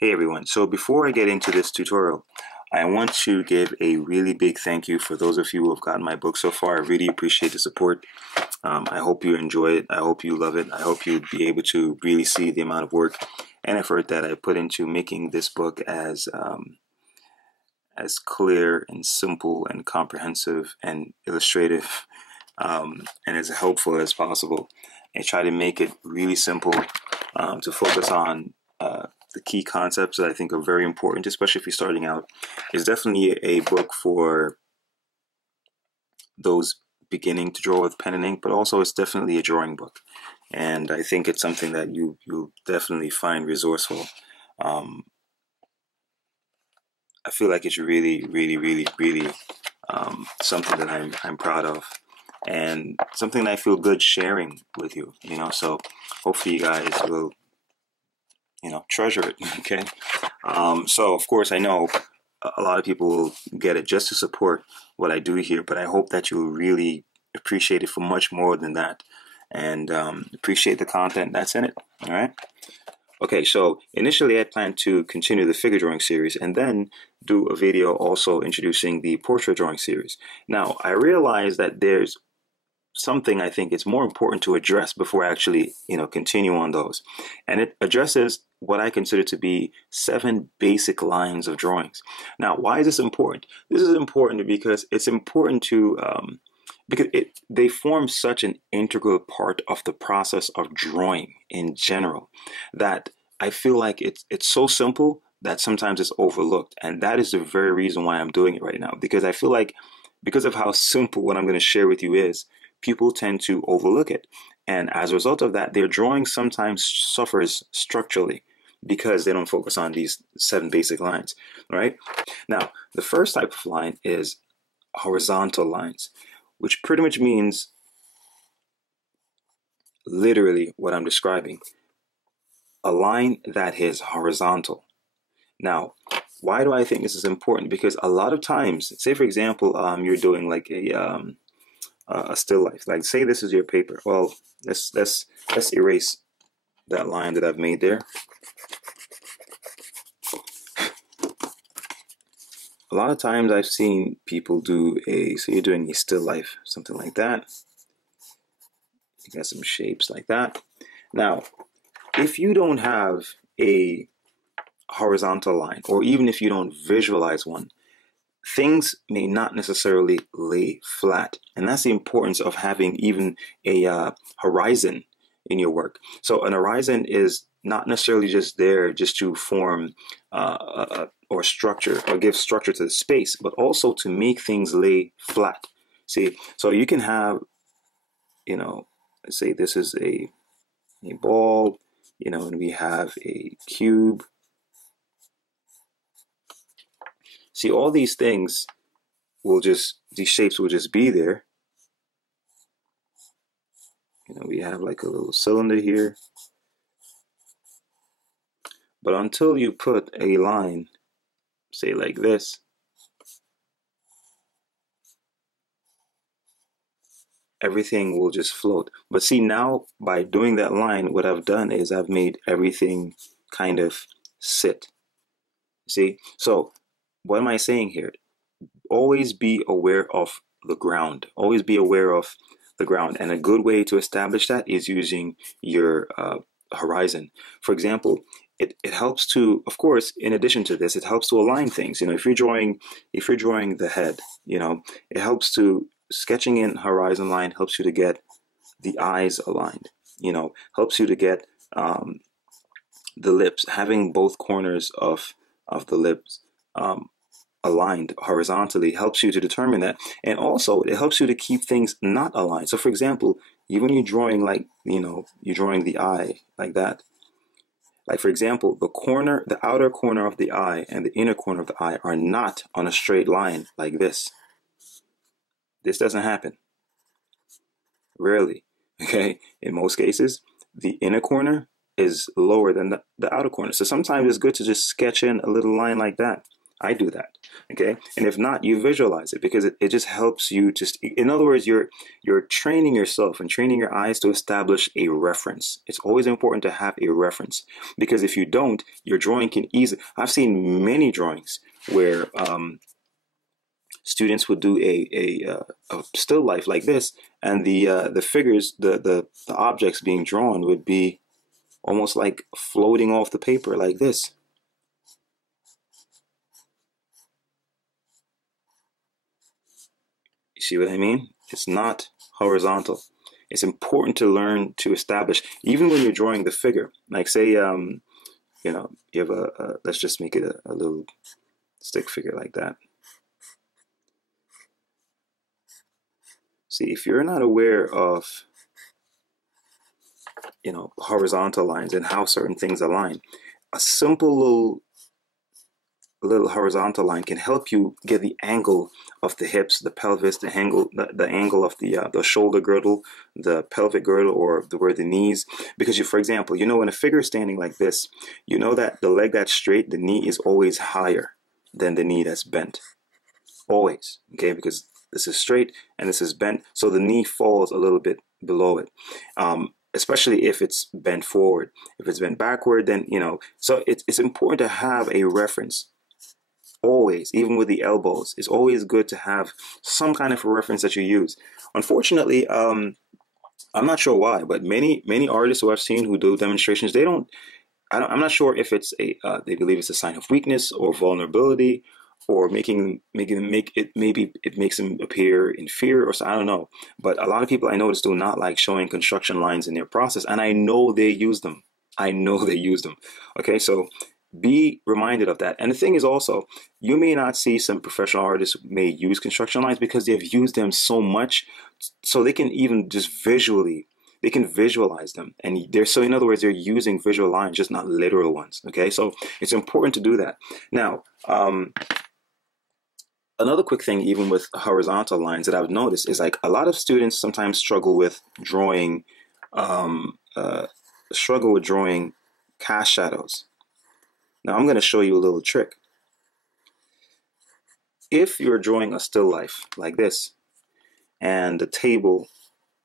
Hey everyone, so before I get into this tutorial, I want to give a really big thank you for those of you who have gotten my book so far. I really appreciate the support. I hope you enjoy it. I hope you love it. I hope you'll be able to really see the amount of work and effort that I put into making this book as clear and simple and comprehensive and illustrative and as helpful as possible. I try to make it really simple to focus on the key concepts that I think are very important, especially if you're starting out. It's definitely a book for those beginning to draw with pen and ink, but also it's definitely a drawing book. And I think it's something that you'll definitely find resourceful. Um, I feel like it's really something that I'm proud of, and something that I feel good sharing with you. So hopefully you guys will treasure it. Okay. So of course I know a lot of people will get it just to support what I do here, but I hope that you really appreciate it for much more than that, and appreciate the content that's in it. All right. Okay, so initially I planned to continue the figure drawing series and then do a video also introducing the portrait drawing series. Now, I realized that there's something I think it's more important to address before I actually, continue on those. And it addresses what I consider to be 7 basic lines of drawings. Now, why is this important? This is important because it's important to because they form such an integral part of the process of drawing in general that I feel like it's so simple that sometimes it's overlooked. And that is the very reason why I'm doing it right now, because I feel like because of how simple what I'm going to share with you is, people tend to overlook it. And as a result of that, their drawing sometimes suffers structurally because they don't focus on these 7 basic lines, right? Now, the first type of line is horizontal lines, which pretty much means literally what I'm describing, a line that is horizontal. Now, why do I think this is important? Because a lot of times, say for example, you're doing like a still life. Like say this is your paper. Well, let's erase that line that I've made there. A lot of times I've seen people do so you're doing a still life, something like that. You got some shapes like that. Now, if you don't have a horizontal line, or even if you don't visualize one, things may not necessarily lay flat. And that's the importance of having even a horizon in your work. So an horizon is not necessarily just there just to form or structure or give structure to the space, but also to make things lay flat. See, so you can have, let's say this is a ball, and we have a cube. See, all these things these shapes will just be there. We have like a little cylinder here. But until you put a line, say like this, everything will just float. But see, now by doing that line, what I've done is I've made everything kind of sit. See? So what am I saying here? Always be aware of the ground. Always be aware of the ground. And a good way to establish that is using your horizon. For example, it helps to, of course, in addition to this, it helps to align things. If you're drawing the head, it helps to, sketching in horizon line helps you to get the eyes aligned, helps you to get the lips, having both corners of the lips aligned horizontally helps you to determine that. And also it helps you to keep things not aligned. So for example, even when you're drawing you're drawing the eye like that. Like for example, the outer corner of the eye and the inner corner of the eye are not on a straight line like this. This doesn't happen. Rarely. Okay. In most cases, the inner corner is lower than the outer corner. So sometimes it's good to just sketch in a little line like that. I do that. Okay. And if not, you visualize it because it just helps you to, in other words, you're training yourself and training your eyes to establish a reference. It's always important to have a reference because if you don't, your drawing can easily, I've seen many drawings where students would do a still life like this, and the figures, the objects being drawn would be almost like floating off the paper like this. You see what I mean? It's not horizontal. It's important to learn to establish, even when you're drawing the figure. Like say, you know, you have let's just make it a little stick figure like that. See, if you're not aware of, you know, horizontal lines and how certain things align, a simple little horizontal line can help you get the angle of the hips, the pelvis, the angle of the shoulder girdle, the pelvic girdle, or where the knees. Because you, for example, you know, when a figure is standing like this, you know that the leg that's straight, the knee is always higher than the knee that's bent. Always, okay? Because this is straight and this is bent, so the knee falls a little bit below it. Especially if it's bent forward. If it's bent backward, then, you know, so it's important to have a reference. Always, even with the elbows, it's always good to have some kind of a reference that you use. Unfortunately, I'm not sure why, but many artists who I've seen who do demonstrations, I'm not sure if it's they believe it's a sign of weakness or vulnerability, or maybe it makes them appear in fear, or so, I don't know. But a lot of people I notice do not like showing construction lines in their process, and I know they use them. Okay, so be reminded of that. And the thing is also, you may not see some professional artists who may use construction lines because they've used them so much, so they can even just they can visualize them. And so in other words, they're using visual lines, just not literal ones. Okay, so it's important to do that. Now, another quick thing, even with horizontal lines that I've noticed, is like a lot of students sometimes struggle with drawing cast shadows. Now I'm going to show you a little trick. If you're drawing a still life like this, and the table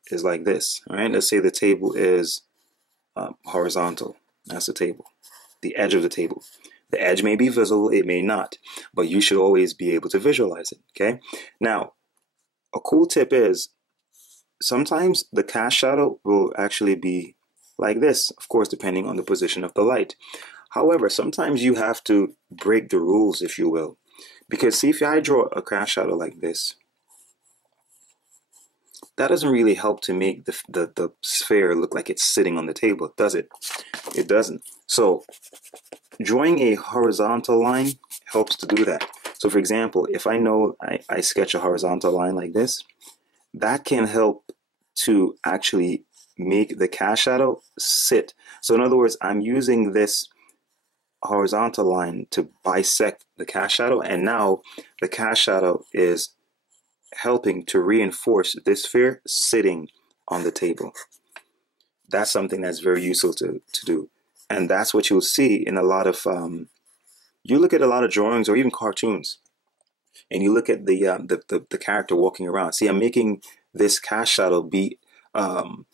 is like this, all right? Let's say the table is horizontal. That's the table, the edge of the table. The edge may be visible, it may not, but you should always be able to visualize it, okay? Now, a cool tip is sometimes the cast shadow will actually be like this, of course, depending on the position of the light. However, sometimes you have to break the rules, if you will, because see, if I draw a cast shadow like this, that doesn't really help to make the sphere look like it's sitting on the table, does it? It doesn't. So drawing a horizontal line helps to do that. So for example, if I know I sketch a horizontal line like this, that can help to actually make the cast shadow sit. So in other words, I'm using this horizontal line to bisect the cast shadow, and now the cast shadow is helping to reinforce this sphere sitting on the table. That's something that's very useful to do. And that's what you'll see in a lot of, you look at a lot of drawings or even cartoons, and you look at the character walking around. See, I'm making this cast shadow be, in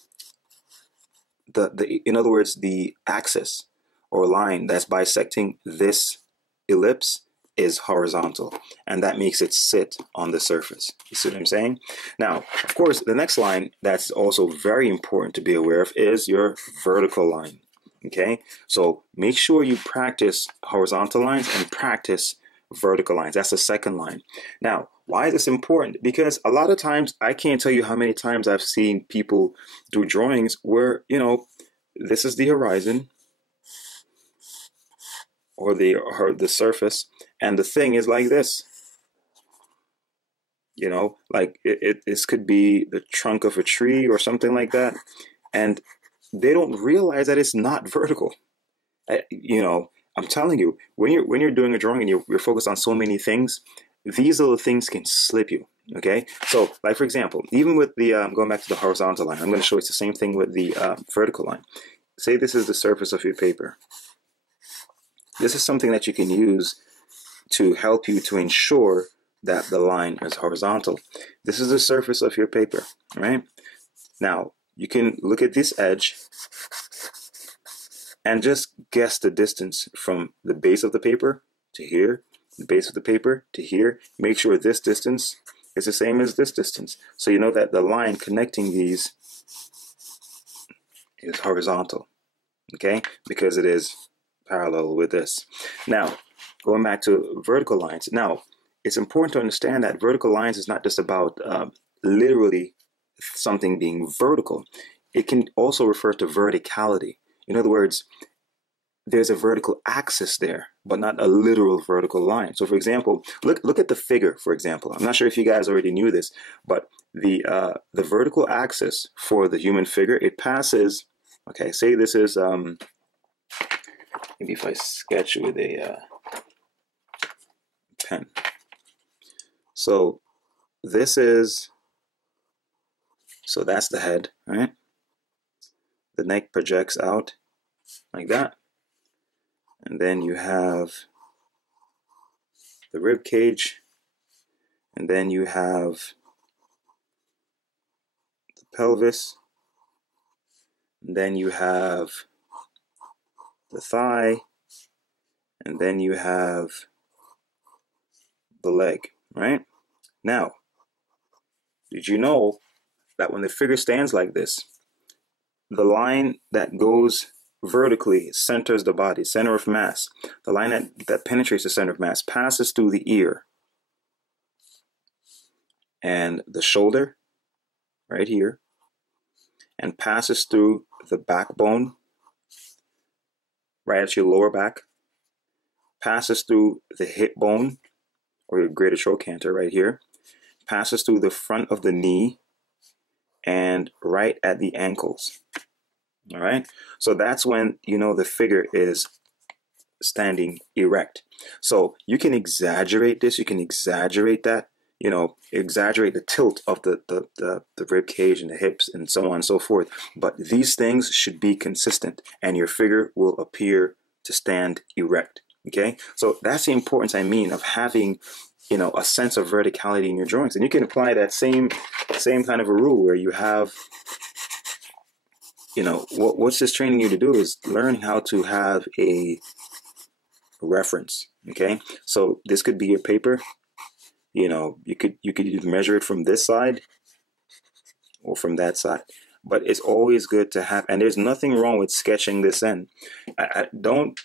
other words, the axis or line that's bisecting this ellipse is horizontal, and that makes it sit on the surface. You see what I'm saying? Now, of course, the next line that's also very important to be aware of is your vertical line. Okay, so make sure you practice horizontal lines and practice vertical lines. That's the second line. Now, why is this important? Because a lot of times, I can't tell you how many times I've seen people do drawings where, you know, this is the horizon or the surface, and the thing is like this. You know, like this could be the trunk of a tree or something like that, and they don't realize that it's not vertical. You know, I'm telling you, when you're doing a drawing and you're focused on so many things, these little things can slip you. Okay, so like for example, even with the going back to the horizontal line, I'm going to show you the same thing with the vertical line. Say this is the surface of your paper. This is something that you can use to help you to ensure that the line is horizontal. This is the surface of your paper, right? Now, you can look at this edge and just guess the distance from the base of the paper to here, the base of the paper to here. Make sure this distance is the same as this distance. So you know that the line connecting these is horizontal, okay? Because it is parallel with this. Now, going back to vertical lines. Now, it's important to understand that vertical lines is not just about literally something being vertical. It can also refer to verticality. In other words, there's a vertical axis there, but not a literal vertical line. So for example, look at the figure, for example. I'm not sure if you guys already knew this, but the vertical axis for the human figure, it passes, okay, say this is, maybe if I sketch with a pen. So this is, so that's the head, right? The neck projects out like that. And then you have the rib cage, and then you have the pelvis, and then you have the thigh, and then you have the leg, right? Now, did you know that when the figure stands like this, the line that goes vertically centers the body, center of mass. The line that penetrates the center of mass passes through the ear and the shoulder right here, and passes through the backbone right at your lower back, passes through the hip bone or your greater trochanter right here, passes through the front of the knee, and right at the ankles. All right, so that's when you know the figure is standing erect. So you can exaggerate this, you can exaggerate that, you know, exaggerate the tilt of the rib cage and the hips and so on and so forth. But these things should be consistent and your figure will appear to stand erect. Okay, so that's the importance, I mean, of having, you know, a sense of verticality in your drawings. And you can apply that same kind of a rule where you have, you know, what's this training you to do is learn how to have a reference. Okay, so this could be your paper. You know, you could either measure it from this side or from that side. But it's always good to have, and there's nothing wrong with sketching this in. Don't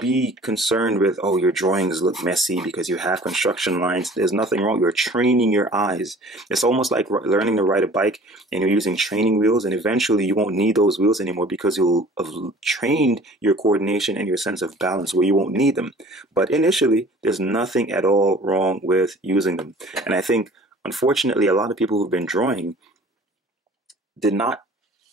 be concerned with, oh, your drawings look messy because you have construction lines. There's nothing wrong. You're training your eyes. It's almost like learning to ride a bike and you're using training wheels, and eventually you won't need those wheels anymore because you'll have trained your coordination and your sense of balance where you won't need them. But initially, there's nothing at all wrong with using them. And I think, unfortunately, a lot of people who've been drawing did not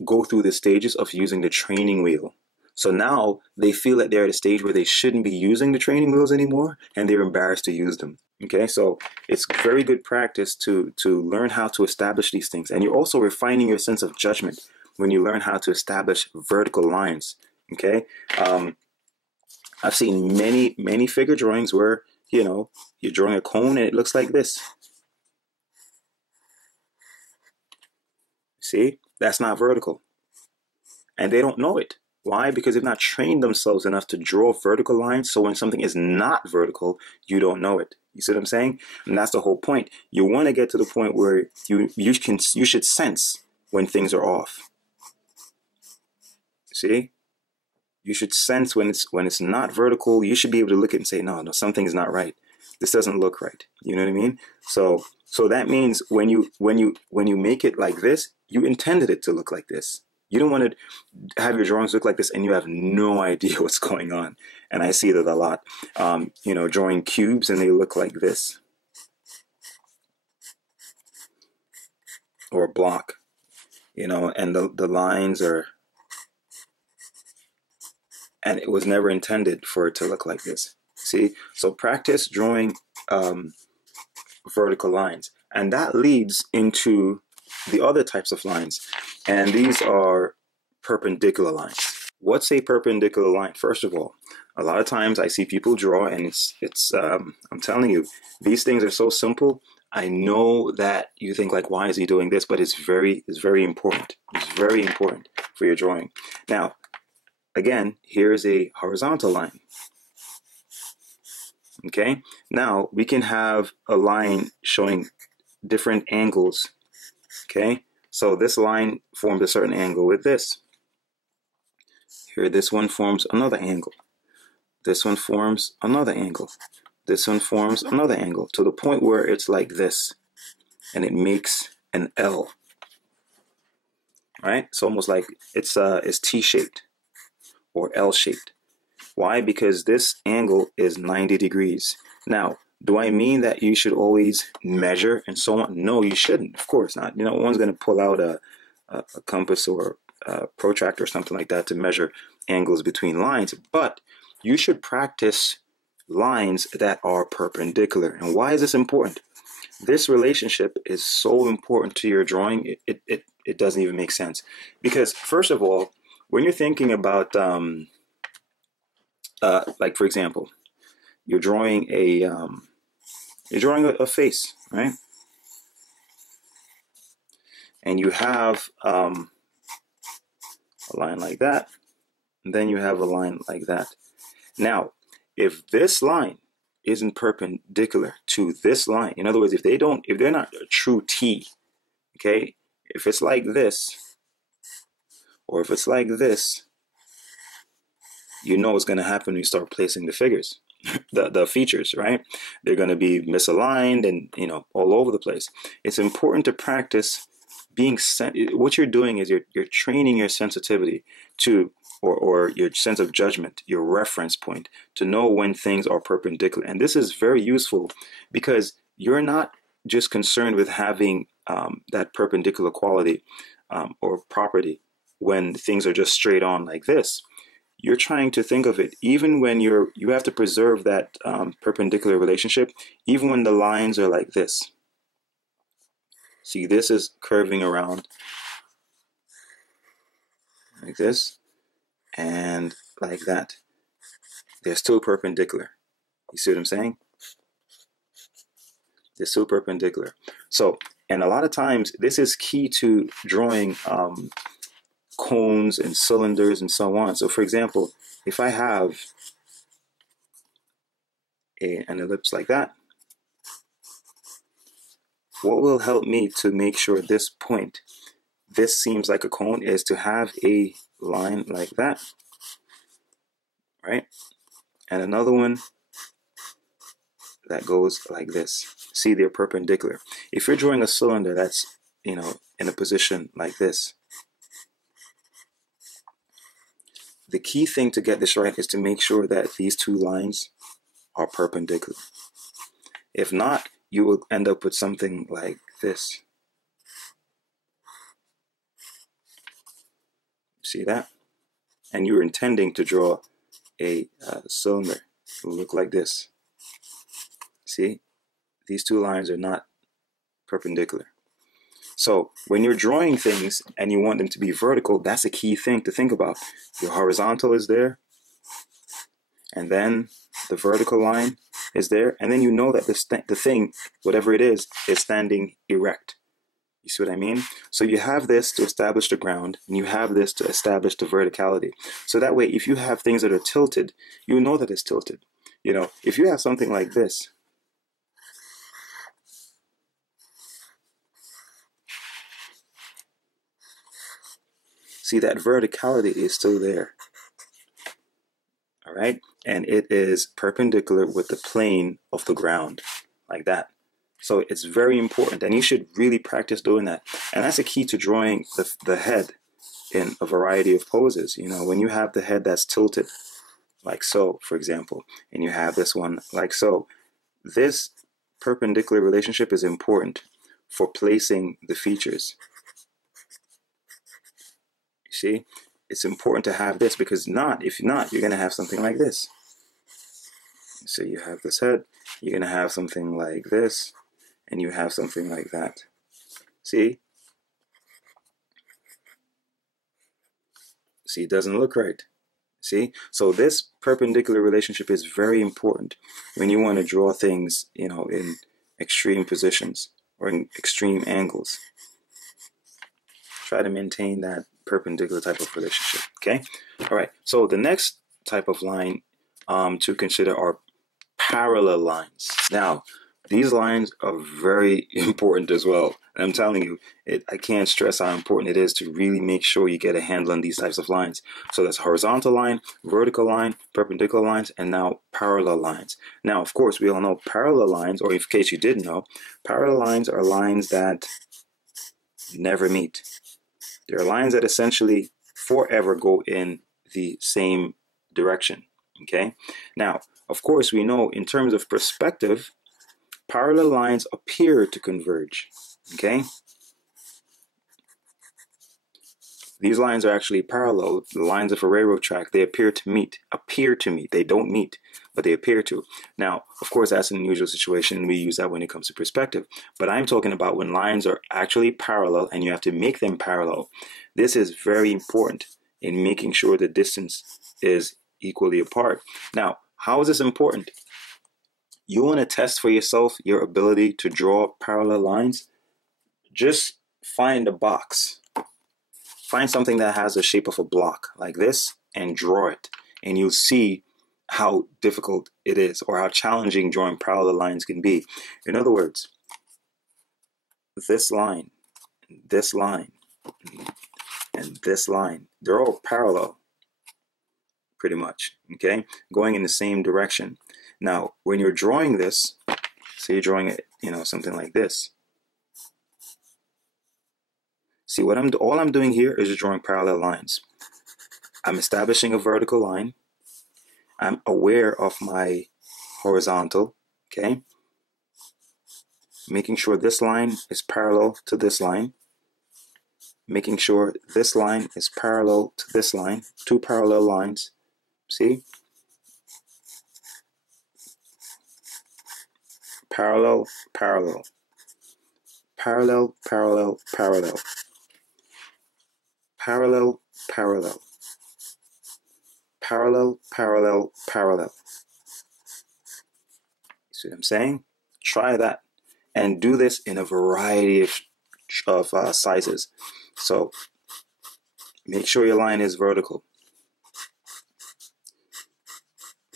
go through the stages of using the training wheel. So now they feel that they're at a stage where they shouldn't be using the training wheels anymore, and they're embarrassed to use them. Okay, so it's very good practice to learn how to establish these things. And you're also refining your sense of judgment when you learn how to establish vertical lines. Okay, I've seen many figure drawings where, you know, you're drawing a cone and it looks like this. See, that's not vertical. And they don't know it. Why? Because they've not trained themselves enough to draw vertical lines. So when something is not vertical, you don't know it. You see what I'm saying? And that's the whole point. You want to get to the point where you should sense when things are off. See? You should sense when it's not vertical. You should be able to look at it and say, no, something is not right. This doesn't look right. You know what I mean? So that means when you make it like this, you intended it to look like this. You don't want to have your drawings look like this and you have no idea what's going on. And I see that a lot. You know, drawing cubes and they look like this. Or a block. You know, and the lines are... And it was never intended for it to look like this. See? So practice drawing vertical lines. And that leads into the other types of lines. And these are perpendicular lines. What's a perpendicular line? First of all, A lot of times I see people draw, and I'm telling you, these things are so simple. I know that you think like, why is he doing this? But it's very important. It's very important for your drawing. Now, again, here's a horizontal line. Okay. Now we can have a line showing different angles. Okay. So this line forms a certain angle with this. Here, this one forms another angle. This one forms another angle. This one forms another angle to the point where it's like this, and it makes an L. Right? It's almost like it's T-shaped or L-shaped. Why? Because this angle is 90 degrees. Now, do I mean that you should always measure and so on? No, you shouldn't. Of course not. You know, one's going to pull out a compass or a protractor or something like that to measure angles between lines. But you should practice lines that are perpendicular. And why is this important? This relationship is so important to your drawing. It doesn't even make sense. Because first of all, when you're thinking about like for example, you're drawing a face, right? And you have a line like that, and then you have a line like that. Now, if this line isn't perpendicular to this line, in other words, if they're not a true T, okay, if it's like this, or if it's like this, you know what's going to happen when you start placing the figures, the features, right? They're going to be misaligned and, you know, all over the place. It's important to practice being what you're doing is you're training your sensitivity to or your sense of judgment, your reference point, to know when things are perpendicular. And this is very useful because you're not just concerned with having that perpendicular quality or property when things are just straight on like this. You're trying to think of it even when you have to preserve that perpendicular relationship, even when the lines are like this. See, this is curving around like this and like that. They're still perpendicular. You see what I'm saying? They're still perpendicular. So, and a lot of times this is key to drawing cones and cylinders and so on. So for example, if I have an ellipse like that, what will help me to make sure this point, this seems like a cone, is to have a line like that, right? And another one that goes like this. See, they're perpendicular. If you're drawing a cylinder that's, you know, in a position like this, the key thing to get this right is to make sure that these two lines are perpendicular. If not, you will end up with something like this. See that? And you're intending to draw a cylinder. It will look like this. See? These two lines are not perpendicular. So when you're drawing things and you want them to be vertical, that's a key thing to think about. Your horizontal is there, and then the vertical line is there, and then you know that the thing, whatever it is standing erect. You see what I mean? So you have this to establish the ground, and you have this to establish the verticality. So that way, if you have things that are tilted, you know that it's tilted. You know, if you have something like this, see, that verticality is still there. All right? And it is perpendicular with the plane of the ground, like that. So it's very important, and you should really practice doing that. And that's a key to drawing the head in a variety of poses. You know, when you have the head that's tilted, like so, for example, and you have this one like so, this perpendicular relationship is important for placing the features. You see? It's important to have this, because if not, you're going to have something like this. So you have this head, you're going to have something like this, and you have something like that. See? See, it doesn't look right. See, so this perpendicular relationship is very important when you want to draw things, you know, in extreme positions or in extreme angles. Try to maintain that perpendicular type of relationship. Okay. All right. So the next type of line to consider are parallel lines. Now, these lines are very important as well. And I'm telling you, I can't stress how important it is to really make sure you get a handle on these types of lines. So that's horizontal line, vertical line, perpendicular lines, and now parallel lines. Now, of course, we all know parallel lines, or in case you didn't know, parallel lines are lines that never meet. They're lines that essentially forever go in the same direction. Okay. Now, of course, we know in terms of perspective, parallel lines appear to converge. Okay. These lines are actually parallel. The lines of a railroad track, they appear to meet. They don't meet, but they appear to. Now, of course, that's an unusual situation. We use that when it comes to perspective. But I'm talking about when lines are actually parallel and you have to make them parallel. This is very important in making sure the distance is equally apart. Now, how is this important? You want to test for yourself your ability to draw parallel lines? Just find a box. Find something that has the shape of a block like this and draw it. And you'll see how difficult it is or how challenging drawing parallel lines can be. In other words, this line, and this line, they're all parallel pretty much, okay? Going in the same direction. Now, when you're drawing this, say you're drawing it, you know, something like this. See, all I'm doing here is just drawing parallel lines. I'm establishing a vertical line. I'm aware of my horizontal, okay? Making sure this line is parallel to this line. Making sure this line is parallel to this line. Two parallel lines. See? Parallel, parallel. Parallel, parallel, parallel. Parallel, parallel. Parallel, parallel, parallel. See what I'm saying? Try that. And do this in a variety of sizes. So make sure your line is vertical.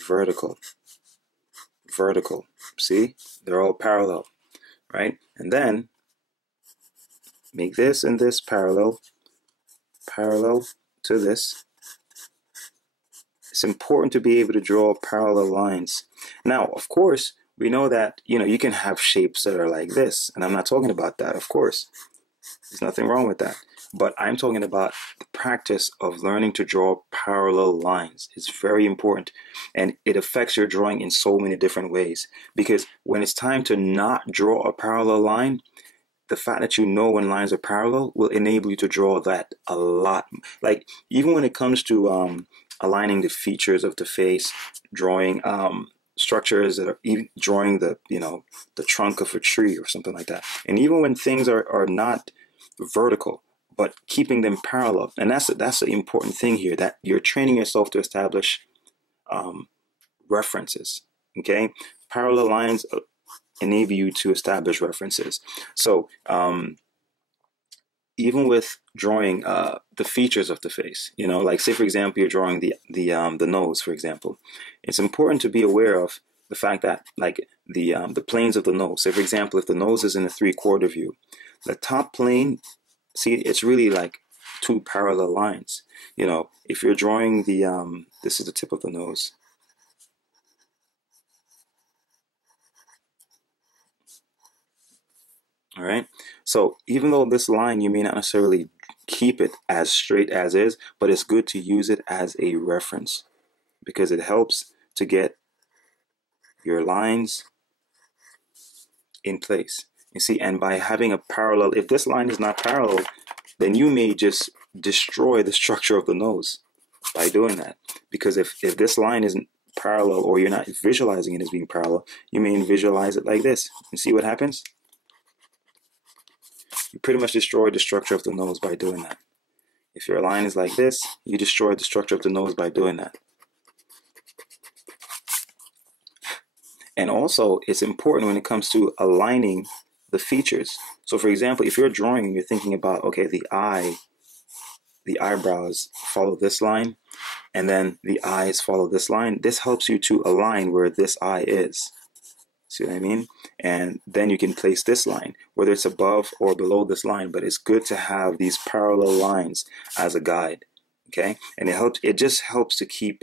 Vertical. Vertical. See? They're all parallel, right? And then make this and this parallel. Parallel to this. It's important to be able to draw parallel lines. Now, of course, we know that, you know, you can have shapes that are like this. And I'm not talking about that, of course. There's nothing wrong with that. But I'm talking about the practice of learning to draw parallel lines. It's very important. And it affects your drawing in so many different ways. Because when it's time to not draw a parallel line, the fact that you know when lines are parallel will enable you to draw that a lot. Like, even when it comes to aligning the features of the face, drawing structures that are even drawing the, you know, the trunk of a tree or something like that. And even when things are not vertical, but keeping them parallel. And that's the important thing here, that you're training yourself to establish references. Okay, parallel lines enable you to establish references. So even with drawing the features of the face, you know, like say for example you're drawing the nose, for example, it's important to be aware of the fact that, like, the planes of the nose. Say for example, if the nose is in a 3/4 view, the top plane, see, it's really like two parallel lines. You know, if you're drawing the this is the tip of the nose. All right. So even though this line, you may not necessarily keep it as straight as is, but it's good to use it as a reference because it helps to get your lines in place. You see, and by having a parallel, if this line is not parallel, then you may just destroy the structure of the nose by doing that. Because if this line isn't parallel, or you're not visualizing it as being parallel, you may visualize it like this. And see what happens? You pretty much destroy the structure of the nose by doing that. If your line is like this, you destroy the structure of the nose by doing that. And also, it's important when it comes to aligning the features. So for example, if you're drawing and you're thinking about, okay, the eyebrows follow this line, and then the eyes follow this line, this helps you to align where this eye is. See what I mean? And then you can place this line, whether it's above or below this line, but it's good to have these parallel lines as a guide, okay? And it just helps to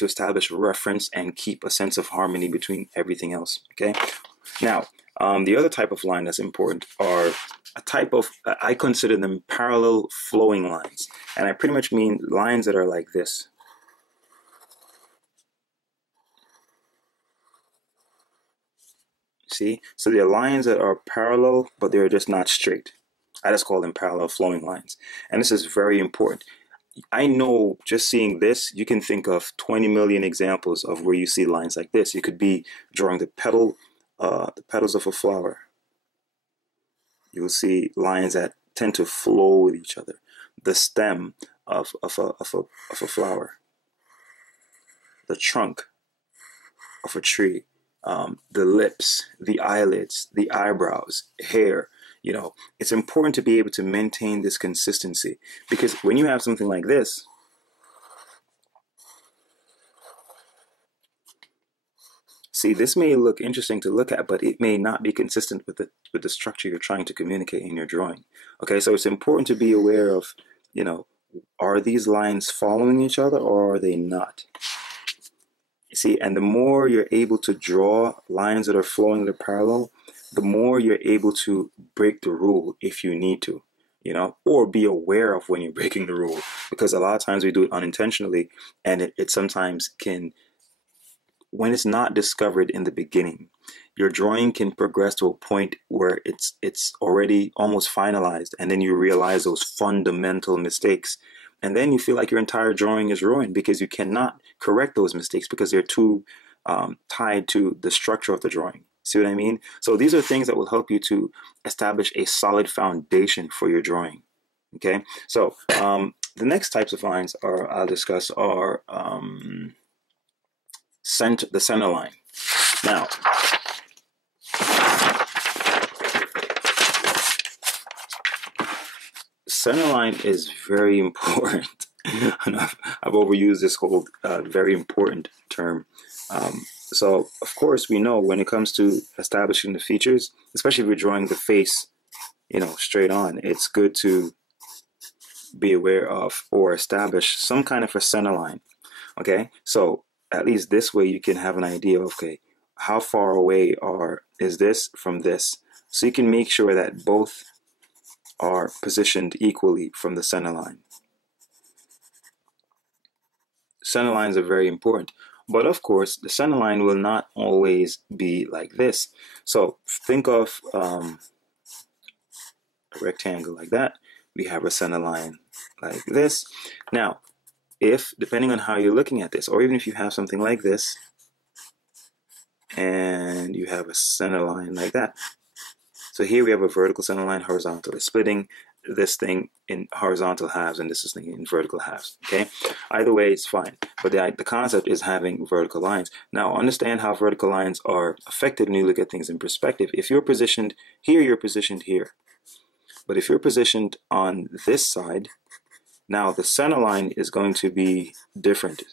establish reference and keep a sense of harmony between everything else, okay? Now, the other type of line that's important are a type of, I consider them parallel flowing lines. And I pretty much mean lines that are like this. See? So they're lines that are parallel, but they're just not straight. I just call them parallel flowing lines. And this is very important. I know just seeing this, you can think of 20 million examples of where you see lines like this. You could be drawing the petals of a flower. You'll see lines that tend to flow with each other. The stem of a flower. The trunk of a tree. The lips, the eyelids, the eyebrows, hair. You know, it's important to be able to maintain this consistency, because when you have something like this, see, this may look interesting to look at, but it may not be consistent with the structure you're trying to communicate in your drawing. Okay, so it's important to be aware of, you know, are these lines following each other or are they not? See, and the more you're able to draw lines that are flowing, that are parallel, the more you're able to break the rule if you need to, you know, or be aware of when you're breaking the rule, because a lot of times we do it unintentionally, and it sometimes can, when it's not discovered in the beginning, your drawing can progress to a point where it's already almost finalized, and then you realize those fundamental mistakes. And then you feel like your entire drawing is ruined because you cannot correct those mistakes because they're too tied to the structure of the drawing. See what I mean? So these are things that will help you to establish a solid foundation for your drawing. Okay, so the next types of lines I'll discuss are the center line. Now, center line is very important. And I've overused this whole very important term. So, of course, we know when it comes to establishing the features, especially if you're drawing the face, you know, straight on, it's good to be aware of or establish some kind of a center line. Okay, so at least this way you can have an idea of, okay, how far away is this from this? So you can make sure that both are positioned equally from the center line. Center lines are very important. But of course, the center line will not always be like this. So think of a rectangle like that. We have a center line like this. Now, depending on how you're looking at this, or even if you have something like this, and you have a center line like that. So here we have a vertical center line, horizontal. It's splitting this thing in horizontal halves and this is thing in vertical halves. Okay, either way it's fine, but the concept is having vertical lines. Now understand how vertical lines are affected when you look at things in perspective. If you're positioned here, you're positioned here, but if you're positioned on this side, now the center line is going to be different.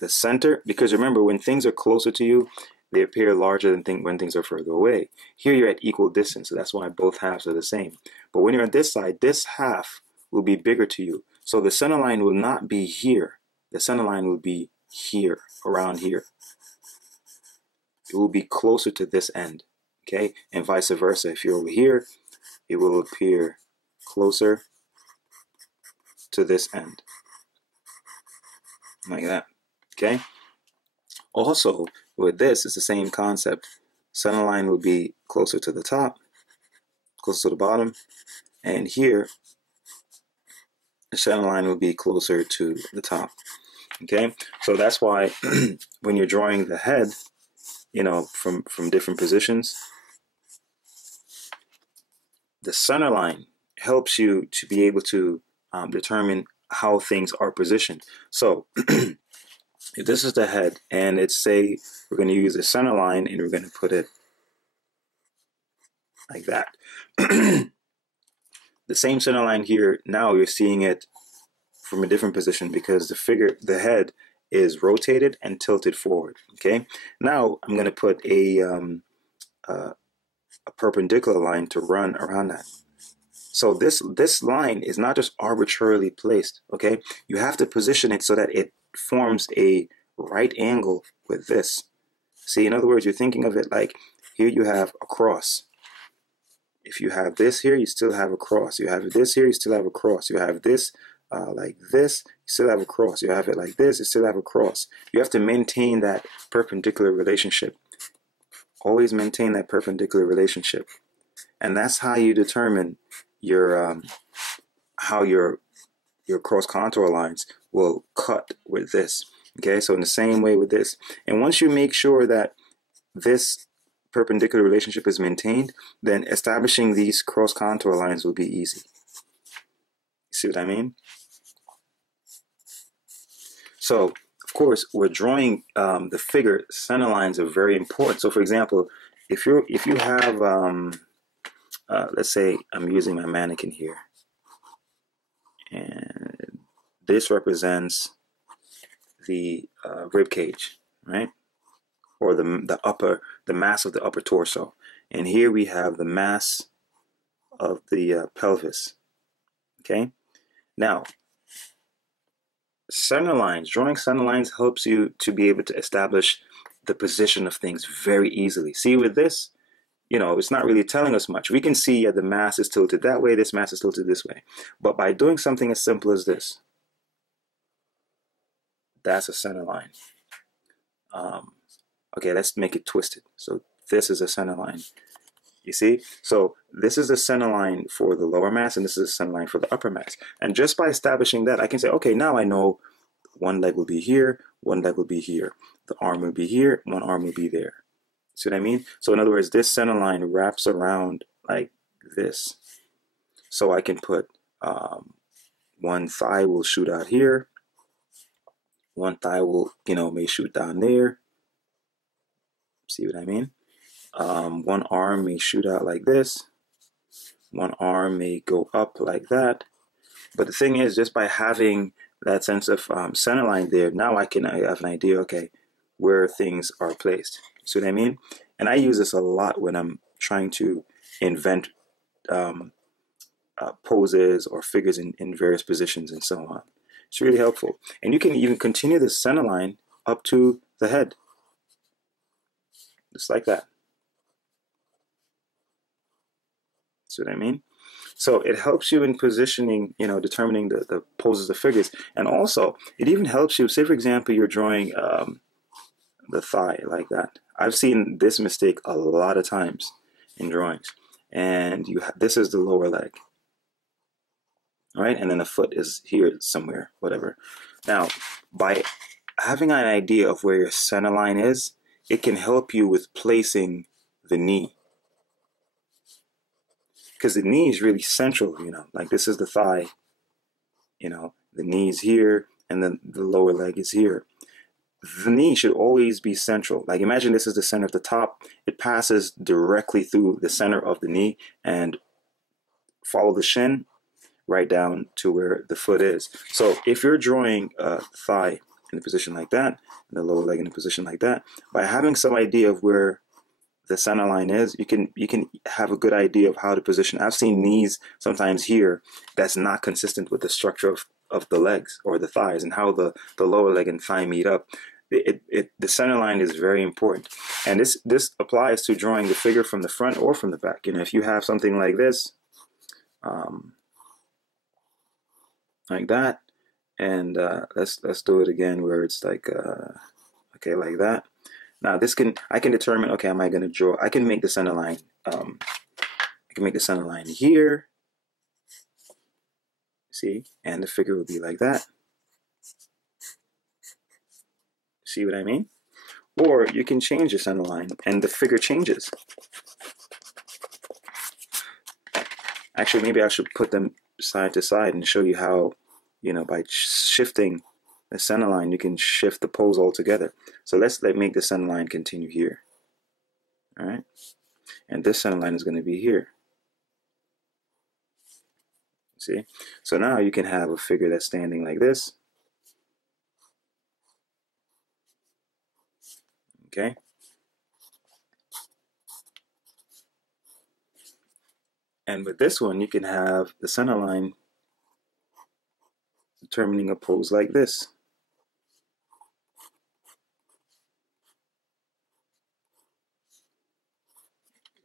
The center, because remember, when things are closer to you, they appear larger than when things are further away. Here you're at equal distance, so that's why both halves are the same. But when you're on this side, this half will be bigger to you. So the center line will not be here. The center line will be here, around here. It will be closer to this end, okay? And vice versa. If you're over here, it will appear closer to this end, like that, okay? Also, with this, it's the same concept. Center line will be closer to the top, closer to the bottom, and here, the center line will be closer to the top. Okay, so that's why when you're drawing the head, you know, from different positions, the center line helps you to be able to determine how things are positioned. So if this is the head, and it's say we're going to use a center line and we're going to put it like that. The same center line here, now you're seeing it from a different position because the head is rotated and tilted forward. Okay, now I'm going to put a perpendicular line to run around that. So this line is not just arbitrarily placed. Okay, you have to position it so that it forms a right angle with this. See, in other words, you're thinking of it like here you have a cross. If you have this here, you still have a cross. You have this here, you still have a cross. You have this like this, you still have a cross. You have it like this, you still have a cross. You have to maintain that perpendicular relationship. Always maintain that perpendicular relationship. And that's how you determine your how your cross contour lines will cut with this. Okay, so in the same way with this. And once you make sure that this perpendicular relationship is maintained, then establishing these cross contour lines will be easy. See what I mean? So, of course, we're drawing the figure. Center lines are very important. So, for example, if you have, let's say I'm using my mannequin here, and this represents the rib cage, right? Or the mass of the upper torso, and here we have the mass of the pelvis. Okay, now center lines, drawing center lines helps you to be able to establish the position of things very easily. See, with this, you know, it's not really telling us much. We can see the mass is tilted that way, this mass is tilted this way, but by doing something as simple as this, that's a center line. Okay, let's make it twisted. So this is a center line. You see? So this is the center line for the lower mass, and this is the center line for the upper mass. And just by establishing that, I can say, okay, now I know one leg will be here, one leg will be here. The arm will be here, one arm will be there. See what I mean? So in other words, this center line wraps around like this. So I can put one thigh will shoot out here. One thigh will, may shoot down there. See what I mean? One arm may shoot out like this. One arm may go up like that. But the thing is, just by having that sense of center line there, now I have an idea, okay, where things are placed. See what I mean? And I use this a lot when I'm trying to invent poses or figures in various positions and so on. It's really helpful. And you can even continue the center line up to the head. Just like that. See what I mean? So it helps you in positioning, determining the poses of figures. And also, it even helps you, say for example, you're drawing the thigh like that. I've seen this mistake a lot of times in drawings. And this is the lower leg. All right, and then the foot is here somewhere, whatever. Now, by having an idea of where your center line is, it can help you with placing the knee. Because the knee is really central, like this is the thigh, the knee is here, and then the lower leg is here. The knee should always be central. Like imagine this is the center of the top. It passes directly through the center of the knee and follow the shin right down to where the foot is. So if you're drawing a thigh in a position like that, and the lower leg in a position like that, by having some idea of where the center line is, you can have a good idea of how to position. I've seen knees sometimes here that's not consistent with the structure of the legs or the thighs and how the lower leg and thigh meet up. The center line is very important. And this applies to drawing the figure from the front or from the back. If you have something like this, like that, and let's do it again where it's like okay, like that. Now I can determine, okay, am I going to draw? I can make the center line. I can make the center line here. See, and the figure will be like that. See what I mean? Or you can change the center line, and the figure changes. Actually, maybe I should put them side to side and show you how, by shifting the center line, you can shift the pose altogether. So let's make the center line continue here. All right. And this center line is going to be here. See? So now you can have a figure that's standing like this. Okay. And with this one, you can have the center line determining a pose like this.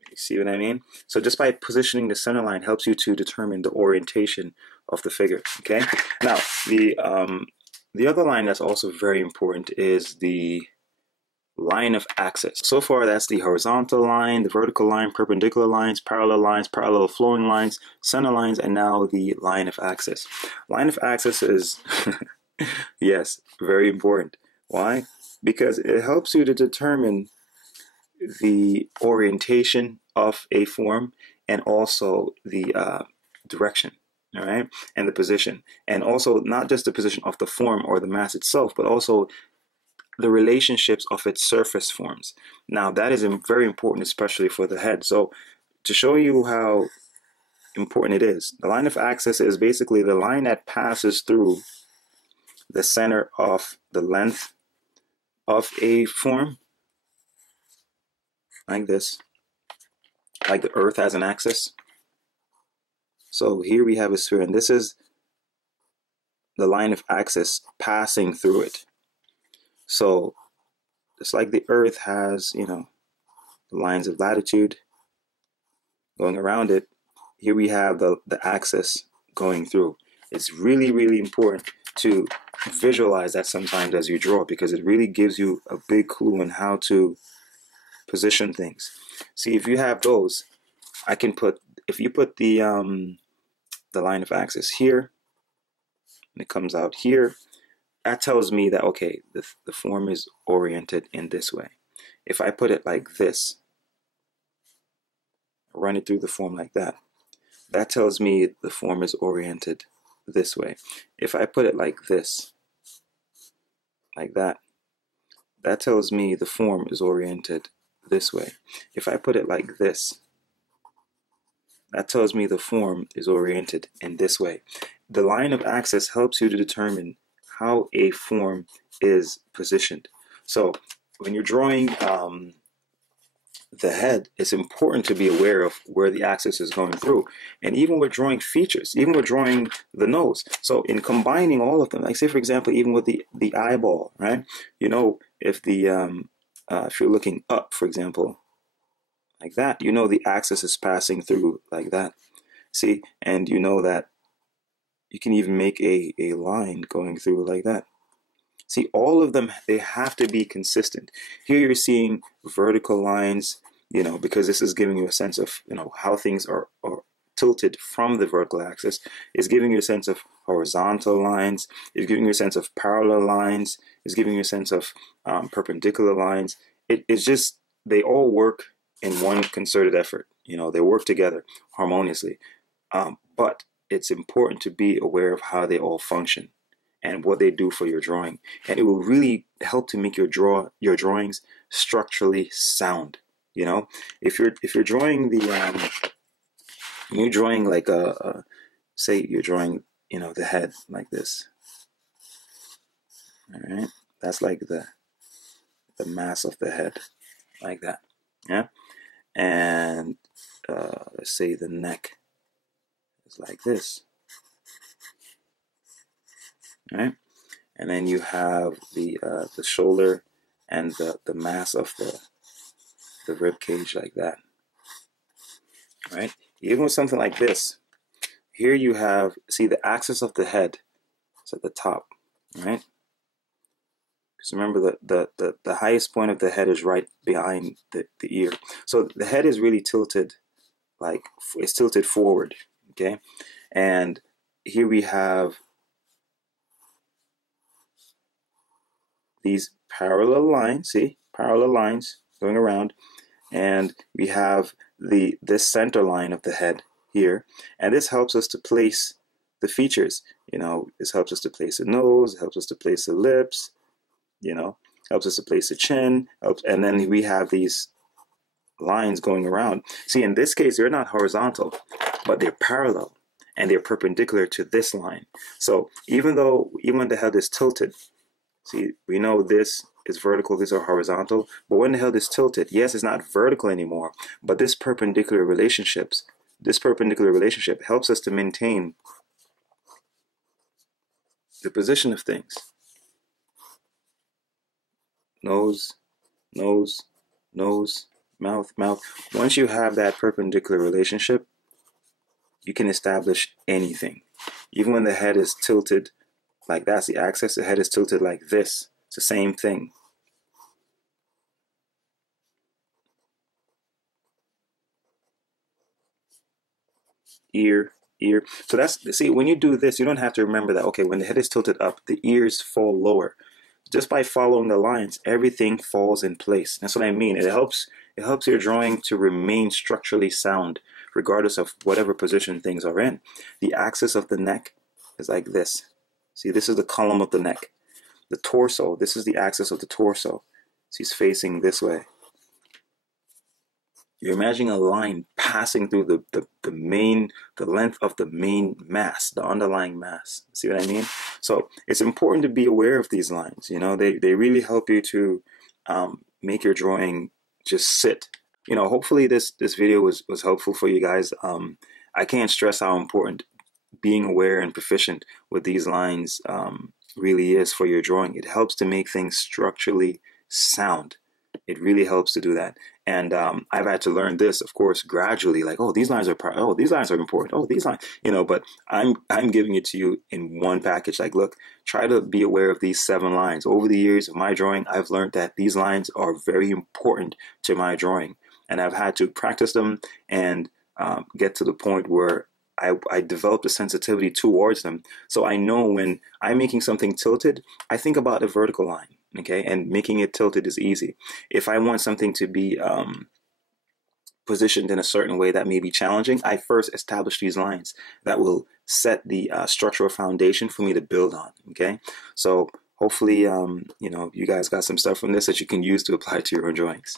You see what I mean? So just by positioning the center line helps you to determine the orientation of the figure. Okay. Now the other line that's also very important is the line of axis. So far, that's the horizontal line, the vertical line, perpendicular lines, parallel flowing lines, center lines, and now the line of axis. Line of axis is, yes, very important. Why? Because it helps you to determine the orientation of a form and also the direction. All right, and the position, and also not just the position of the form or the mass itself, but also the relationships of its surface forms. Now that is very important, especially for the head. So to show you how important it is, the line of axis is basically the line that passes through the center of the length of a form, like this, like the earth has an axis. So here we have a sphere, and this is the line of axis passing through it. So just like the earth has, the lines of latitude going around it, here we have the axis going through. It's really, really important to visualize that sometimes as you draw, because it really gives you a big clue on how to position things. See, if you have those, if you put the line of axis here, and it comes out here, that tells me that, okay, the form is oriented in this way. If I put it like this, run it through the form like that, that tells me the form is oriented this way. If I put it like this, like that, that tells me the form is oriented this way. If I put it like this, that tells me the form is oriented in this way. The line of axis helps you to determine how a form is positioned. So when you're drawing the head, it's important to be aware of where the axis is going through. And even with drawing features, even with drawing the nose. So in combining all of them, like say for example, even with the eyeball, right? If if you're looking up, for example, like that, the axis is passing through like that. See, and that you can even make a line going through like that. See, all of them, they have to be consistent. Here you're seeing vertical lines, because this is giving you a sense of, how things are tilted from the vertical axis. It's giving you a sense of horizontal lines. It's giving you a sense of parallel lines. It's giving you a sense of perpendicular lines. It's just, they all work in one concerted effort. They work together harmoniously. But it's important to be aware of how they all function and what they do for your drawing. And it will really help to make your drawings structurally sound. If you're drawing you're drawing like say you're drawing, the head like this. All right, that's like the mass of the head, like that. Yeah, and let's say the neck is like this. All right, and then you have the shoulder and the mass of the rib cage like that. All right, even with something like this, here you have, see, the axis of the head is at the top, right? Because remember the highest point of the head is right behind the ear. So the head is really tilted, like it's tilted forward, okay? And here we have these parallel lines, see? Parallel lines going around. And we have this center line of the head here, and this helps us to place the features. You know, this helps us to place the nose, helps us to place the lips, you know, helps us to place the chin, and then we have these lines going around. See, in this case, they're not horizontal, but they're parallel and they're perpendicular to this line. So even when the head is tilted, see, we know this is vertical, these are horizontal, but when the head is tilted, yes, it's not vertical anymore, but this perpendicular relationship helps us to maintain the position of things. Nose, nose, nose, mouth, mouth. Once you have that perpendicular relationship, you can establish anything. Even when the head is tilted, like that's the axis, the head is tilted like this. It's the same thing. Ear, ear. So that's, see, when you do this, you don't have to remember that, okay, when the head is tilted up, the ears fall lower. Just by following the lines, everything falls in place. That's what I mean. It helps your drawing to remain structurally sound, regardless of whatever position things are in. The axis of the neck is like this. See, this is the column of the neck. The torso, this is the axis of the torso. So he's facing this way. You're imagining a line passing through the length of the main mass, the underlying mass. See what I mean? So it's important to be aware of these lines. You know, they really help you to make your drawing just sit. You know, hopefully this video was helpful for you guys. I can't stress how important being aware and proficient with these lines really is for your drawing. It helps to make things structurally sound. It really helps to do that. And I've had to learn this, of course, gradually. Like, oh, these lines are these lines are important. Oh, these lines, you know. But I'm giving it to you in one package. Like, look, try to be aware of these 7 lines. Over the years of my drawing, I've learned that these lines are very important to my drawing, and I've had to practice them and get to the point where I developed a sensitivity towards them. So I know when I'm making something tilted, I think about a vertical line. Okay, and making it tilted is easy. If I want something to be positioned in a certain way that may be challenging, I first establish these lines that will set the structural foundation for me to build on. Okay, so hopefully, you know, you guys got some stuff from this that you can use to apply to your own drawings.